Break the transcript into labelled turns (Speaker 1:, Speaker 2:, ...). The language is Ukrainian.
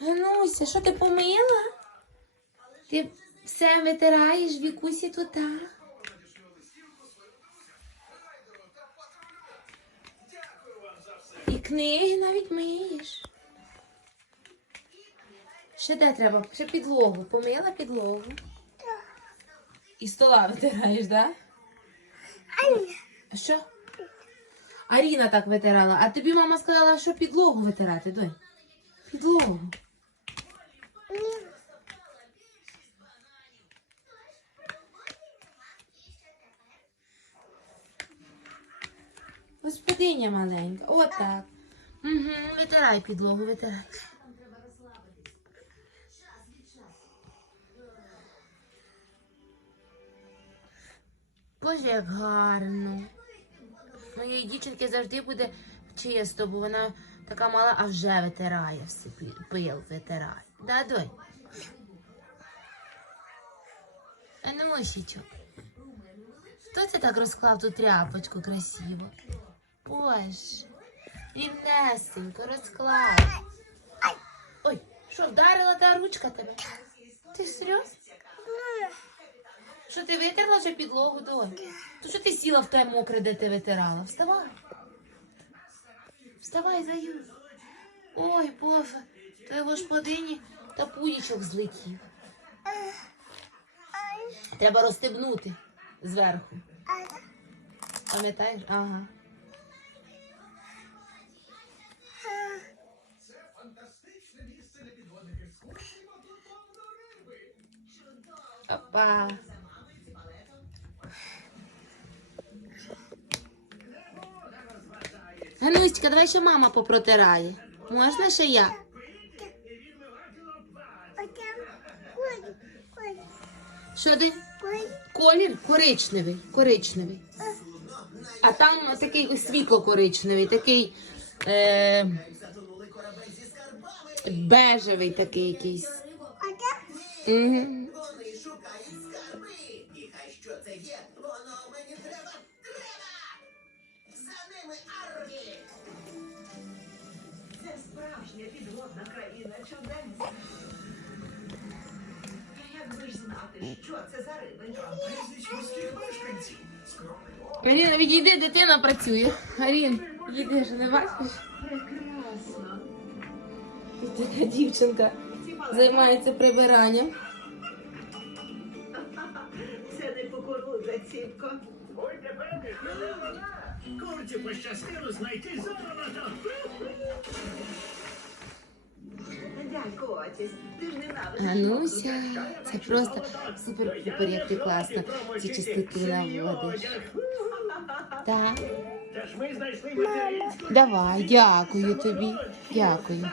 Speaker 1: Гануся, що ти помила? Ти все витираєш в вікусі тут, а? І книги навіть миєш. Ще де треба? Ще підлогу. Помила підлогу. І стола витираєш, так? Да? Що? Аріна так витирала, а тобі мама сказала, що підлогу витирати, донь. Підлогу. Господиня маленька, отак. Угу, витирай підлогу, витирай. Боже, як гарно. Моєї дівчинки завжди буде чисто, бо вона така мала, а вже витирає все, пил витирає. Да, донь? А не мишічок. Хто це так розклав ту тряпочку красиво? Боже, рівнесенько розклав. Ой, що, вдарила та ручка тебе? Ти серйозно? Що ти витерла вже підлогу, донь? То що ти сіла в те мокре, де ти витирала? Вставай. Вставай, заю. Ой, Боже, той господині та пуїчок злетів. Треба розстебнути зверху. Пам'ятаєш? Ага. Опа. Гануська, давай ще мама попротирає. Можна ще я? Що ти? Колір коричневий, коричневий. А там такий ось світло-коричневий, такий е, бежевий такий якийсь.
Speaker 2: Шукають скарби. І хай що це є, воно мені треба. Треба! За ними армії!
Speaker 3: Це справжня підводна країна чудес. Як би ж знати, що це за риби?
Speaker 2: Безліч морських мешканців. Скромний о,
Speaker 1: Аріна, відійди, дитина працює. Арін, відійди, що не бачиш?
Speaker 3: Прекрасно.
Speaker 1: І така дівчинка займається прибиранням.
Speaker 3: Це не кукурудза, ціпко.
Speaker 4: Будьте певні, що не вона. Курці пощастило знайти золото.
Speaker 3: Дядько Отіс, ти ж ненавидиш
Speaker 1: Гануся, це просто супер-пупер, як ти класно ці частинки наводиш. Так.
Speaker 4: Та ж ми знайшли материнську.
Speaker 1: Давай, дякую тобі. Дякую.